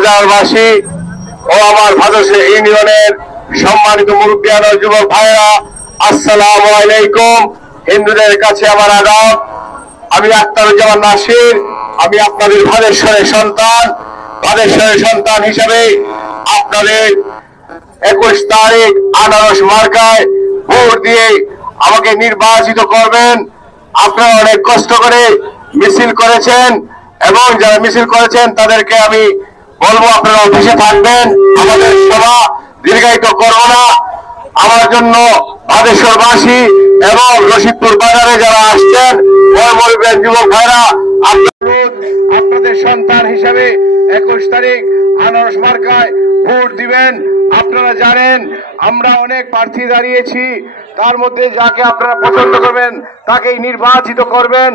বাজারবাসী ও আমার ভাদসে ইউনিয়নের সম্মানিত মুরব্বিয়ান ও যুবক ভাইরা, আসসালামু আলাইকুম। হিন্দুদের কাছে আমার আদাব। আমি আখতারুজ্জামান নাসির। আমি আপনাদের ভাদেশ্বরের সন্তান হিসেবে আপনাদের 21 তারিখ আনারস মার্কায় ভোট দিয়ে আমাকে নির্বাচিত করবেন। আপনারা অনেক কষ্ট করে মিছিল করেছেন এবং যারা মিছিল করেছেন তাদেরকে আমি বলবো আপনারা অফিসে থাকবেন। আমাদের সভা দীর্ঘায়িত করব না। আমার জন্য ভাদেশ্বরবাসী এবং রশিদপুর বাজারে যারা আসছেন যুবক ভাইরা, আপনাদের সন্তান হিসেবে 21 তারিখ আনারস মার্কায় ভোট দিবেন। আপনারা জানেন আমরা অনেক প্রার্থী দাঁড়িয়েছি, তার মধ্যে যাকে আপনারা পছন্দ করবেন তাকেই নির্বাচিত করবেন।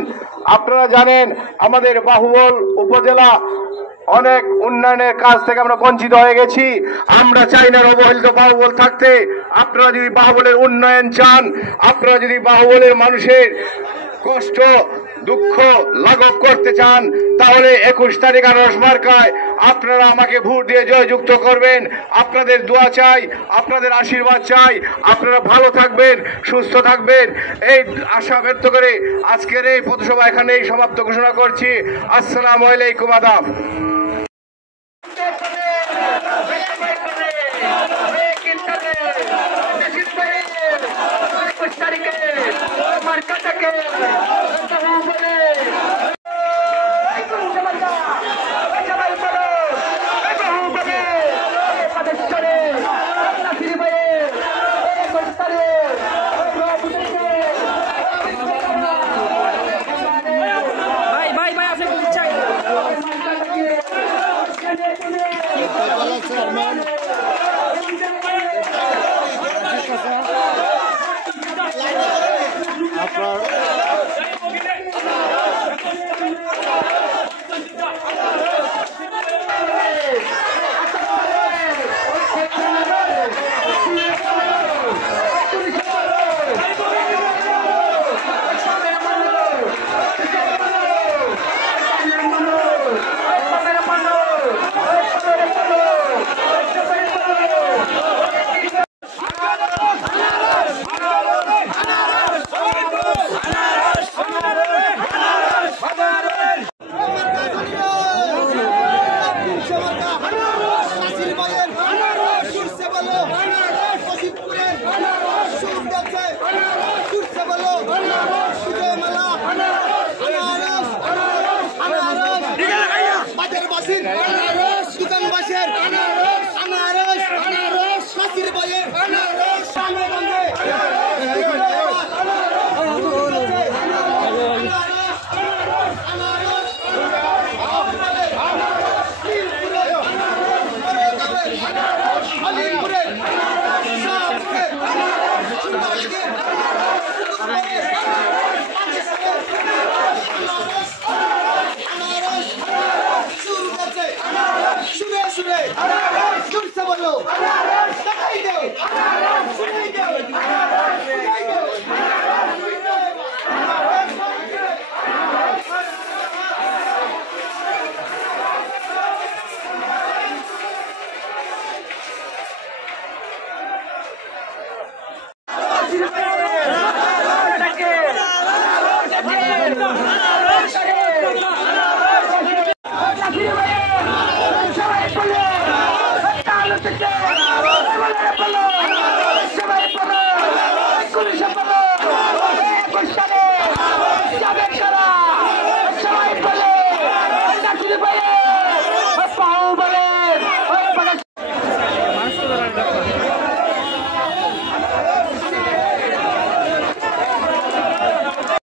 আপনারা জানেন আমাদের বাহুবল উপজেলা অনেক উন্নয়নের কাজ থেকে আমরা বঞ্চিত হয়ে গেছি। আমরা চাই না অবহেলিত বাহুবল থাকতে। আপনারা যদি বাহুবলের উন্নয়ন চান, আপনারা যদি বাহুবলের মানুষের কষ্ট দুঃখ লাঘব করতে চান, তাহলে 21 তারিখ আনারস মার্কায় আপনারা আমাকে ভোট দিয়ে জয়যুক্ত করবেন। আপনাদের দোয়া চাই, আপনাদের আশীর্বাদ চাই। আপনারা ভালো থাকবেন, সুস্থ থাকবেন, এই আশা ব্যক্ত করে আজকের এই পথসভা এখানেই সমাপ্ত ঘোষণা করছি। আসসালামু আলাইকুম, আদাব।